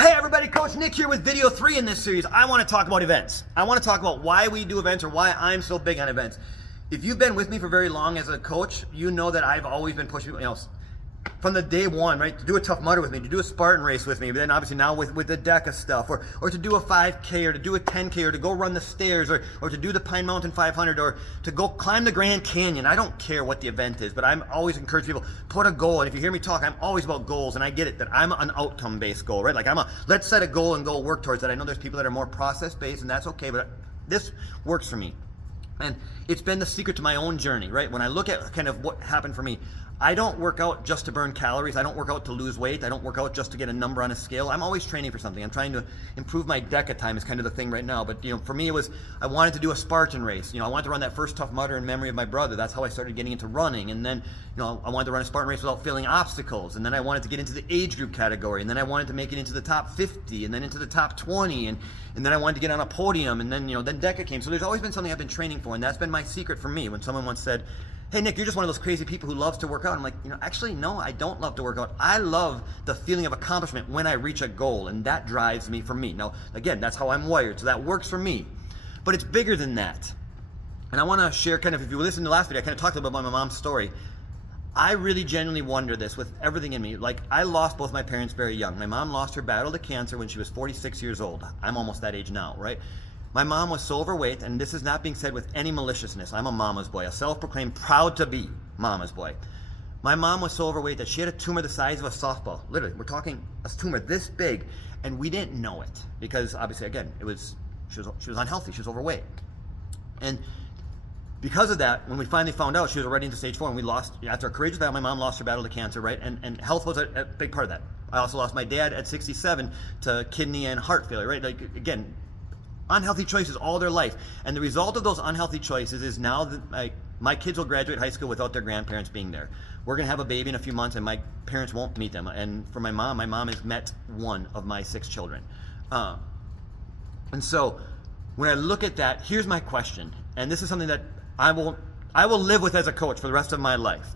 Hey everybody, Coach Nick here with video 3 in this series. I want to talk about events. I want to talk about why we do events or why I'm so big on events. If you've been with me for very long as a coach, you know that I've always been pushing people, from the day one, right? To do a Tough Mudder with me, to do a Spartan race with me, but then obviously now with the DECA stuff, or to do a 5K, or to do a 10K, or to go run the stairs, or to do the Pine Mountain 500, or to go climb the Grand Canyon. I don't care what the event is, but I'm always encourage people, put a goal. And if you hear me talk, I'm always about goals, and I get it, that I'm an outcome-based goal, right? Like let's set a goal and go work towards that. I know there's people that are more process-based, and that's okay, but this works for me. And it's been the secret to my own journey, right? When I look at kind of what happened for me, I don't work out just to burn calories. I don't work out to lose weight. I don't work out just to get a number on a scale. I'm always training for something. I'm trying to improve my DECA time is kind of the thing right now. But for me, it was I wanted to do a Spartan race. I wanted to run that first Tough Mudder in memory of my brother. That's how I started getting into running. And then I wanted to run a Spartan race without failing obstacles. And then I wanted to get into the age group category. And then I wanted to make it into the top 50, and then into the top 20, and then I wanted to get on a podium. And then then DECA came. So there's always been something I've been training for, and that's been my secret for me. When someone once said, "Hey Nick, you're just one of those crazy people who loves to work out." I'm like, actually no, I don't love to work out. I love the feeling of accomplishment when I reach a goal, and that drives me for me. Now, again, that's how I'm wired, so that works for me. But it's bigger than that. And I want to share kind of, if you listen to the last video, I kind of talked about my mom's story. I really genuinely wonder this with everything in me. Like, I lost both my parents very young. My mom lost her battle to cancer when she was 46 years old. I'm almost that age now, right? My mom was so overweight, and this is not being said with any maliciousness. I'm a mama's boy, a self-proclaimed proud to be mama's boy. My mom was so overweight that she had a tumor the size of a softball. Literally, we're talking a tumor this big, and we didn't know it because obviously, again, she was unhealthy. She was overweight, and because of that, when we finally found out, she was already into stage 4, and we lost, after a courageous battle, my mom lost her battle to cancer, right? And health was a big part of that. I also lost my dad at 67 to kidney and heart failure, right? Like, again, unhealthy choices all their life. And the result of those unhealthy choices is now that my kids will graduate high school without their grandparents being there. We're going to have a baby in a few months, and my parents won't meet them. And for my mom has met one of my 6 children. And so when I look at that, here's my question. And this is something that I will live with as a coach for the rest of my life.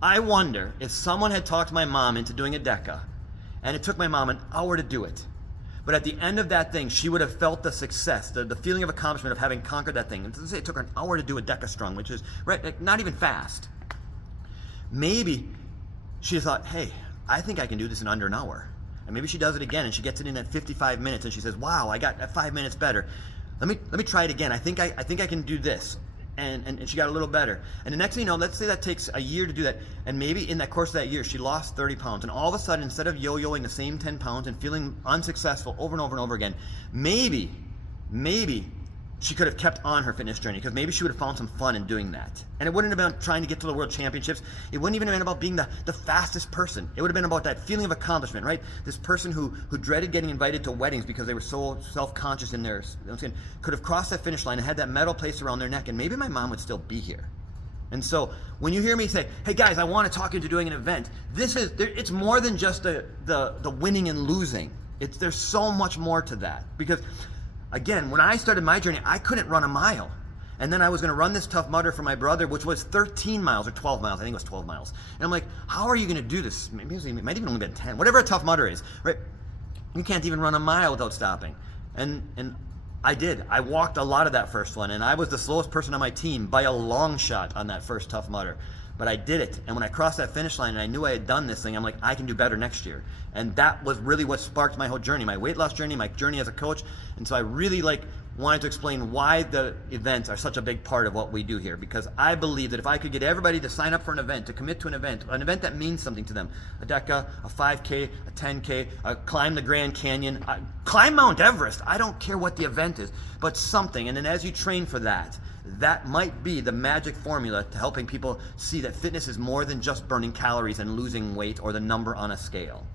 I wonder if someone had talked my mom into doing a DECA, and it took my mom an hour to do it. But at the end of that thing, she would have felt the success, the feeling of accomplishment of having conquered that thing. And to say it took her an hour to do a DECA strung, which is right, not even fast. Maybe she thought, hey, I think I can do this in under an hour. And maybe she does it again, and she gets it in at 55 minutes, and she says, wow, I got 5 minutes better. Let me try it again. I think I can do this. And she got a little better. And the next thing you know, let's say that takes a year to do that. And maybe in that course of that year, she lost 30 pounds. And all of a sudden, instead of yo-yoing the same 10 pounds and feeling unsuccessful over and over and over again, maybe she could have kept on her fitness journey, because maybe she would have found some fun in doing that. And it wouldn't have been trying to get to the world championships. It wouldn't even have been about being the fastest person. It would have been about that feeling of accomplishment, right? This person who dreaded getting invited to weddings because they were so self-conscious in theirs, could have crossed that finish line and had that medal placed around their neck, and maybe my mom would still be here. And so when you hear me say, hey guys, I want to talk you into doing an event, it's more than just the winning and losing. There's so much more to that. Because again, when I started my journey, I couldn't run a mile. And then I was going to run this Tough Mudder for my brother, which was 13 miles or 12 miles. I think it was 12 miles. And I'm like, how are you going to do this? Maybe it might even only been 10. Whatever a Tough Mudder is, right? You can't even run a mile without stopping. And I did. I walked a lot of that first one, and I was the slowest person on my team by a long shot on that first Tough Mudder. But I did it, and when I crossed that finish line and I knew I had done this thing, I'm like, I can do better next year. And that was really what sparked my whole journey, my weight loss journey, my journey as a coach. And so I really wanted to explain why the events are such a big part of what we do here, because I believe that if I could get everybody to sign up for an event, to commit to an event that means something to them, a DECA, a 5K, a 10K, climb the Grand Canyon, climb Mount Everest, I don't care what the event is, but something. And then as you train for that might be the magic formula to helping people see that fitness is more than just burning calories and losing weight or the number on a scale.